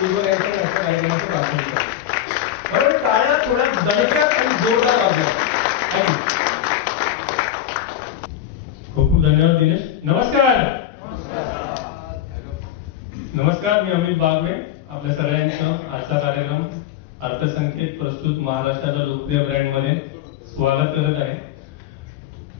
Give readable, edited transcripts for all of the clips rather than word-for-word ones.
पूर्व यायचं अशा कार्यक्रमाचं प्राथमिकता बरोबर. टाळ्या थोड्या दणक्यात आणि जोरदार वाजल्या. खूप खूप धन्यवाद दिनेश. नमस्कार. नमस्कार, मी अमित बागवे. आपल्या सगळ्यांचं आजचा कार्यक्रम अर्थसंकेत प्रस्तुत महाराष्ट्राच्या लोकप्रिय ब्रँड मध्ये स्वागत करत आहे.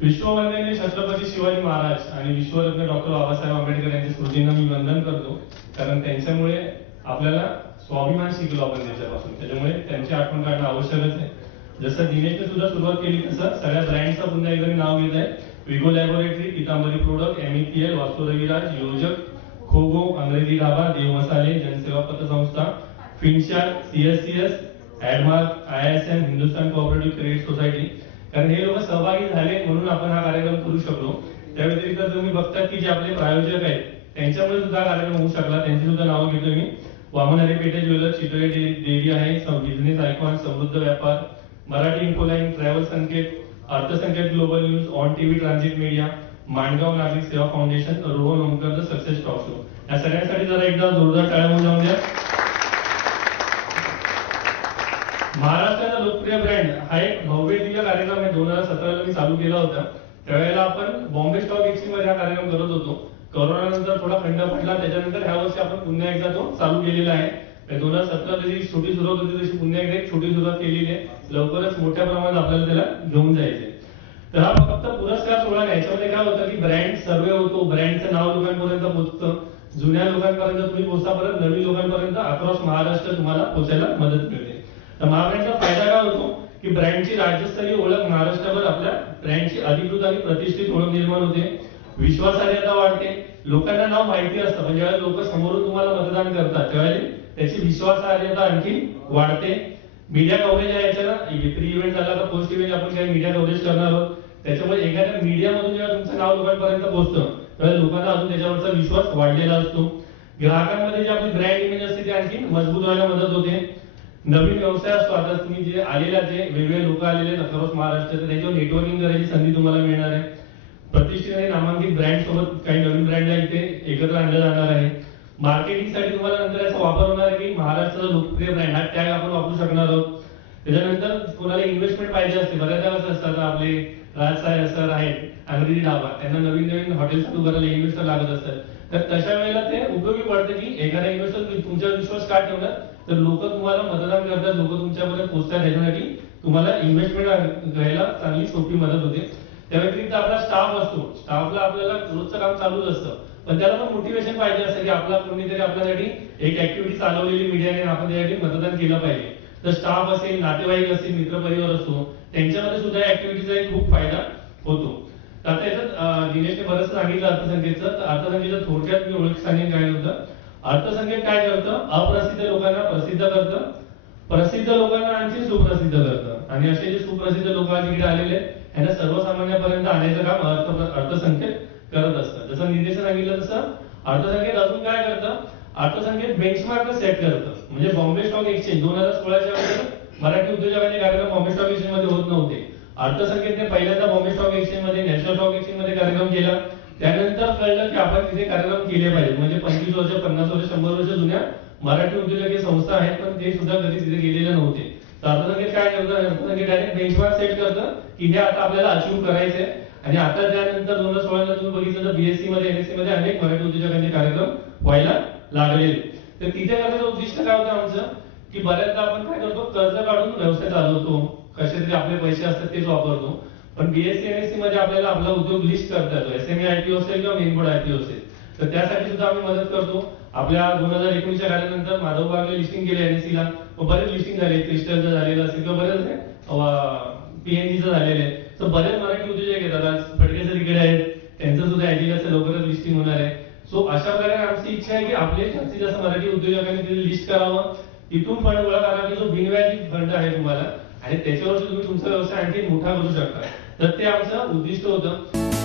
विश्ववंदनीय छत्रपती शिवाजी महाराज आणि विश्वरत्न डॉक्टर बाबासाहेब आंबेडकर यांच्या स्मृतींना मी वंदन करतो, कारण त्यांच्यामुळे आपल्याला स्वाभिमान शिकलो आपण त्याच्यापासून. त्याच्यामुळे त्यांची आठवण काढणं आवश्यकच आहे. जसं दिनेशने सुद्धा सुरुवात केली तसं सगळ्या ब्रँडचं पुन्हा एकदा नाव घेत आहे. विगो लॅबोरेटरी, पितांबरी प्रोडक्ट, MEPL, वास्तू रविराज, योजक, खोगो, अंग्रेजी ढाबा, देव मसाले, जनसेवा पतसंस्था, फिनशार, CSCS, ऍडमार्क, ISM, Hindustan cooperative credit society. कारण हे लोक सहभागी झाले म्हणून आपण हा कार्यक्रम करू शकलो. त्या व्यतिरिक्त तुम्ही बघतात की जे आपले प्रायोजक आहेत त्यांच्यामुळे सुद्धा कार्यक्रम होऊ शकला. त्यांची सुद्धा नावं घेतोय मी. वामन हरी पेठे ज्वेलर्स, चितळे डेअरी आहे, Business Icon, Samruddha Vyapar, Marathi Infoline, Travel Sanket, Arthsanket Global News, On TV Transit Media, Mangaon Nagarik Seva Foundation, Rohan Omkar The Success Talk Show. या सगळ्यांसाठी जरा एकदा जोरदार टाळ्या जाऊन द्या. महाराष्ट्राचा लोकप्रिय ब्रँड हा एक भव्य दिव्य कार्यक्रम आहे. 2017ला मी चालू केला होता. त्यावेळेला आपण बॉम्बे स्टॉक एक्सचेंज मध्ये हा कार्यक्रम करत होतो. कोरोना नंतर थोडा खंड पडला, त्याच्यानंतर ह्या वर्षी आपण पुन्हा एकदा तो चालू केलेला आहे. 2017 जशी छोटी सुरुवात होती तशी पुन्हा एकदा एक छोटी सुरुवात केलेली आहे. लवकरच मोठ्या प्रमाणात आपल्याला त्याला घेऊन जायचे. तर हा फक्त पुरस्कार सोहळा नाही. याच्यामध्ये काय होतं की ब्रँड सर्वे होतो, ब्रँडचं नाव लोकांपर्यंत पोहोचतं, जुन्या लोकांपर्यंत तुम्ही पोहोचता, परत नवीन लोकांपर्यंत अक्रॉस महाराष्ट्र तुम्हाला पोहोचायला मदत मिळते. तर महाब्रँडचा फायदा काय होतो की ब्रँडची राज्यस्तरीय ओळख महाराष्ट्रावर आपल्या ब्रँडची अधिकृत आणि प्रतिष्ठित ओळख निर्माण होते, विश्वासार्हता वाढते, लोकांना नाव माहिती असतं. म्हणजे ज्यावेळेला लोक समोरून तुम्हाला मतदान करतात त्यावेळेला त्याची विश्वासार्हता आणखी वाढते. मीडिया कव्हरेज आहे याच्याला. प्री इव्हेंट झाला तर पोस्ट इव्हेंट आपण काही मीडिया कव्हरेज करणार आहोत. त्याच्यामुळे एखाद्या मीडियामधून जेव्हा तुमचं नाव लोकांपर्यंत पोहोचतं त्यावेळेला लोकांना अजून त्याच्यावरचा विश्वास वाढलेला असतो. ग्राहकांमध्ये जी आपली ब्रँड इमेज असते ती आणखी मजबूत व्हायला मदत होते. नवीन व्यवसाय असतो. आता तुम्ही जे आलेल्या जे वेगवेगळे लोक आलेले अक्रॉस महाराष्ट्राचे त्याच्यावर नेटवर्किंग करायची संधी तुम्हाला मिळणार आहे. प्रतिष्ठित आणि नामांकित ब्रँड सोबत काही नवीन ब्रँडला इथे एकत्र आणलं जाणार आहे. मार्केटिंगसाठी तुम्हाला नंतर याचा वापर होणार आहे की महाराष्ट्राचा लोकप्रिय ब्रँड हा टॅग आपण वापरू शकणार आहोत. त्याच्यानंतर कोणाला इन्व्हेस्टमेंट पाहिजे असते, बऱ्याचदा कसं असतात आपले राज सर आहेत अंग्रेजी ढाबा, त्यांना नवीन नवीन हॉटेल सुरू करायला इन्व्हेस्टर लागत असतात. तर तशा वेळेला ते उपयोगी पडते की एखादा इन्व्हेस्टर तुमच्यावर विश्वास का ठेवणार, तर लोक तुम्हाला मतदान करतात, लोक तुमच्यापर्यंत पोहोचतात, याच्यासाठी तुम्हाला इन्व्हेस्टमेंट घ्यायला चांगली सोपी मदत होते. त्या व्यतिरिक्त आपला स्टाफ असतो. स्टाफला आपल्याला रोजचं काम चालूच असतं, पण त्याला पण मोटिवेशन पाहिजे असतं की आपला कोणीतरी आपल्यासाठी एक ऍक्टिव्हिटी चालवलेली मीडियाने आपण त्यासाठी मतदान केलं पाहिजे. तर स्टाफ असेल, नातेवाईक असतील, मित्रपरिवार असतो, त्यांच्यामध्ये सुद्धा ऍक्टिव्हिटीचा एक खूप फायदा होतो. आता याच्यात दिनेशने बरंच सांगितलं अर्थसंकेतचं. तर अर्थसंकेतचं थोडक्यात मी ओळख सांगेन काय होतं. अर्थसंकेत काय करतं, अप्रसिद्ध लोकांना प्रसिद्ध करतं, प्रसिद्ध लोकांना आणखी सुप्रसिद्ध करतं, आणि असे जे सुप्रसिद्ध लोक आज इकडे आलेले यांना सर्वसामान्यांपर्यंत आणायचं काम अर्थसंकेत करत असतं. जसं निदेश सांगितलं तसं अर्थसंकेत अजून काय करतं, अर्थसंकेत बेंचमार्क सेट करतं. म्हणजे बॉम्बे स्टॉक एक्सचेंज 2016च्या वेळेला मराठी उद्योजकांचे कार्यक्रम बॉम्बे स्टॉक एक्सचेंज मध्ये होत नव्हते. अर्थसंकेतने पहिल्यांदा बॉम्बे स्टॉक एक्सचेंज मध्ये, नॅशनल स्टॉक एक्सचेंज मध्ये कार्यक्रम केला. त्यानंतर कळलं की आपण तिथे कार्यक्रम केले पाहिजे. म्हणजे 25 वर्ष, 50 वर्ष, 100 वर्ष जुन्या मराठी उद्योजकीय संस्था आहेत, पण ते सुद्धा कधी तिथे गेलेले नव्हते. तर अर्थसंकेत काय करतं, अर्थसंकेत डायरेक्ट बेंचमार्क सेट करतं की हे आता आपल्याला अचीव्ह करायचंय. आणि आता त्यानंतर 2016ला तुम्ही बघितलं तर BSc मध्ये, NSE मध्ये अनेक मराठी उद्योजकांचे कार्यक्रम व्हायला लागलेले. तर तिथे करण्याचं उद्दिष्ट काय होतं आमचं, की बऱ्याचदा आपण काय करतो, कर्ज काढून व्यवसाय चालवतो, कसे तरी आपले पैसे असतात तेच वापरतो. पण BSc NSE मध्ये आपल्याला आपला उद्योग लिस्ट करता येतो. SME IPO असेल किंवा मेन बोर्ड IPO असेल, तर त्यासाठी सुद्धा आम्ही मदत करतो. आपल्या 2019च्या काळानंतर माधव बागले लिस्टिंग केले NSE ला, बरेच लिस्टिंग झाले, क्रिस्टलचं झालेलं असेल किंवा बरेच PNGचं झालेलं आहे. तर बरेच मराठी उद्योजक येतात. आज फडके सर इकडे आहेत, त्यांचं सुद्धा ऍजिलाचं लवकरच लिस्टिंग होणार आहे. सो अशा प्रकारे आमची इच्छा आहे की आपले जास्तीत जास्त मराठी उद्योजकांनी तिथे लिस्ट करावं, तिथून फंड गोळा करा की जो बिनव्याजी फंड आहे तुम्हाला, आणि त्याच्यावर तुम्ही तुमचा व्यवसाय आणखी मोठा करू शकता. तर ते आमचं उद्दिष्ट होतं.